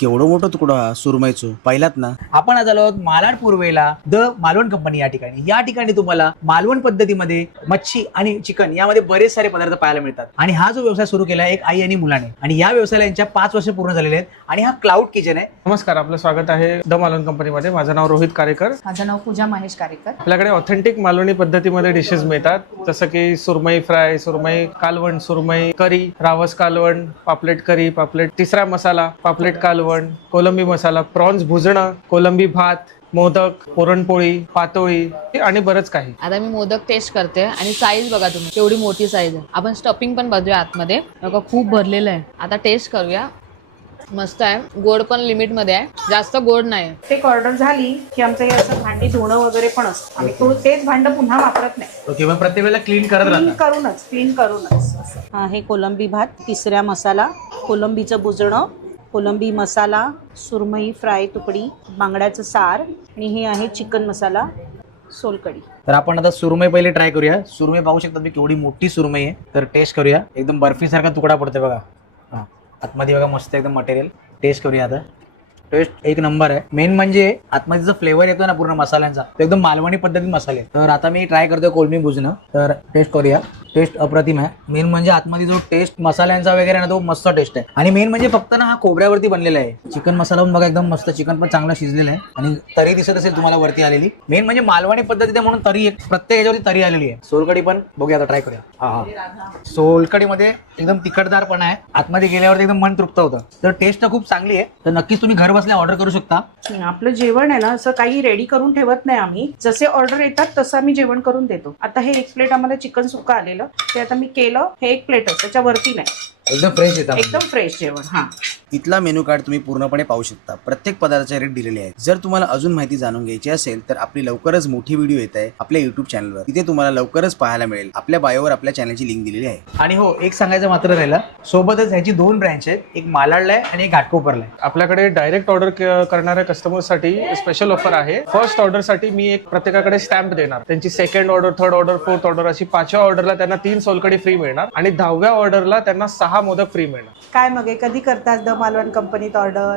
केवढं मोठं तुकडा सुरमईचो पाहिलात ना. आपण आज आलो आहोत मालाड पूर्वेला द मालवण कंपनी या ठिकाणी तुम्हाला मालवण पद्धतीमध्ये मच्छी आणि चिकन यामध्ये बरेच सारे पदार्थ पाहायला मिळतात. आणि हा जो व्यवसाय सुरू केला एक आई आणि मुलाने, आणि या व्यवसायाला यांच्या 5 वर्ष पूर्ण झालेले आहेत. आणि हा क्लाउड किचन आहे. नमस्कार, आपलं स्वागत आहे द मालवण कंपनीमध्ये. माझं नाव रोहित कारेकर. माझं नाव पूजा महेश कारेकर. आपल्याकडे ऑथेंटिक मालवणी पद्धतीमध्ये डिशेस मिळतात, जसं की सुरमई फ्राय, सुरमई कालवण, सुरमई करी, रावस कालवण, पापलेट करी, पापलेट तिसरा मसाला, पापलेट कालवण, कोलंबी मसाला, प्रॉन्स भुजणं, कोलंबी भात, मोदक, पुरणपोळी, पातोळी आणि बरंच काही. आता मी मोदक टेस्ट करते आणि साईज बघा तुम्ही केवढी मोठी साईज आहे. आपण स्टफिंग पण बघूया आतमध्ये, बघा खूप भरलेलं आहे. आता टेस्ट करूया. मस्त आहे. गोड पण लिमिट मध्ये आहे, जास्त गोड नाही. एक ऑर्डर झाली की आमचं हे असं भांडी धुणं वगैरे पण असतं. आम्ही तेच भांड पुन्हा वापरत नाही. ओके, मग प्रत्येक वेळेला क्लीन करत क्लीन करूनच हा हे कोलंबी भात, तिसऱ्या मसाला, कोलंबीचं बुजणं, कोलंबी मसाला, सुरमई फ्राय तुकडी, बांगड्याचं सार, आणि हे आहे चिकन मसाला, सोलकढी. तर आपण आता सुरमई पहिले ट्राय करूया. सुरमई पाहू शकता तुम्ही केवढी मोठी सुरमई आहे. तर टेस्ट करूया. एकदम बर्फी सारखा तुकडा पडतोय बघा. हा, आतमध्ये बघा मस्त एकदम मटेरियल. टेस्ट करूया आता. टेस्ट एक नंबर आहे. मेन म्हणजे आतमध्ये जो फ्लेवर येतो ना पूर्ण मसाल्यांचा, तो एकदम मालवणी पद्धतीत मसाले. तर आता मी ट्राय करतोय कोलंबी भुजणं. तर टेस्ट करूया. टेस्ट अप्रतिम आहे. मेन म्हणजे आतमध्ये जो टेस्ट मसाल्यांचा वगैरे ना तो मस्त टेस्ट आहे. आणि मेन म्हणजे फक्त ना हा खोबऱ्यावरती बनलेला आहे. चिकन मसाला पण बघा एकदम मस्त. चिकन पण चांगला शिजलेला आहे आणि तरी दिसत असेल तुम्हाला वरती आलेली. मेन म्हणजे मालवणी पद्धतीत म्हणून तरी एक प्रत्येक ह्याच्यावरती तरी आलेली आहे. सोलकढी पण बघूया आता, ट्राय करूया. हा, सोलकढीमध्ये एकदम तिखटदारपणा आहे. आतमध्ये गेल्यावरती एकदम मन तृप्त होतं. तर टेस्ट खूप चांगली आहे. तर नक्कीच तुम्ही घर बसल्या ऑर्डर करू शकता. आपलं जेवण आहे ना असं काही रेडी करून ठेवत नाही आम्ही. जसे ऑर्डर येतात तसं आम्ही जेवण करून देतो. आता हे 1 प्लेट आम्हाला चिकन सुक्का आलेलं, ते आता मी केलं. हे 1 प्लेटच, त्याच्यावरती नाही. एकदम फ्रेश येतात. एकदम फ्रेश जेवण. हा, इथला मेनू कार्ड तुम्ही पूर्णपणे पाहू शकता. प्रत्येक पदार्थाचे रेट दिलेले आहेत. जर तुम्हाला अजून माहिती जाणून घ्यायची असेल तर आपली लवकरच मोठी व्हिडिओ येत आहे आपल्या युट्यूब चॅनलवर. तिथे तुम्हाला लवकरच पाहायला मिळेल. आपल्या बायोवर आपल्या चॅनलची लिंक दिलेली आहे. आणि हो, एक सांगायचं मात्र राहिलं, सोबतच ह्याची 2 ब्रँच आहेत. एक मालाडला आहे आणि एक घाटकोपरला आहे. आपल्याकडे डायरेक्ट ऑर्डर करणाऱ्या कस्टमर्ससाठी स्पेशल ऑफर आहे. फर्स्ट ऑर्डरसाठी मी एक प्रत्येकाकडे स्टॅम्प देणार. त्यांची second order, third order, fourth order अशी 5व्या ऑर्डरला त्यांना 3 सोलकढी फ्री मिळणार आणि 10व्या ऑर्डरला त्यांना 6 मोदक फ्री मिळणार. काय मग हे कधी करतात द मालवण कंपनीत ऑर्डर?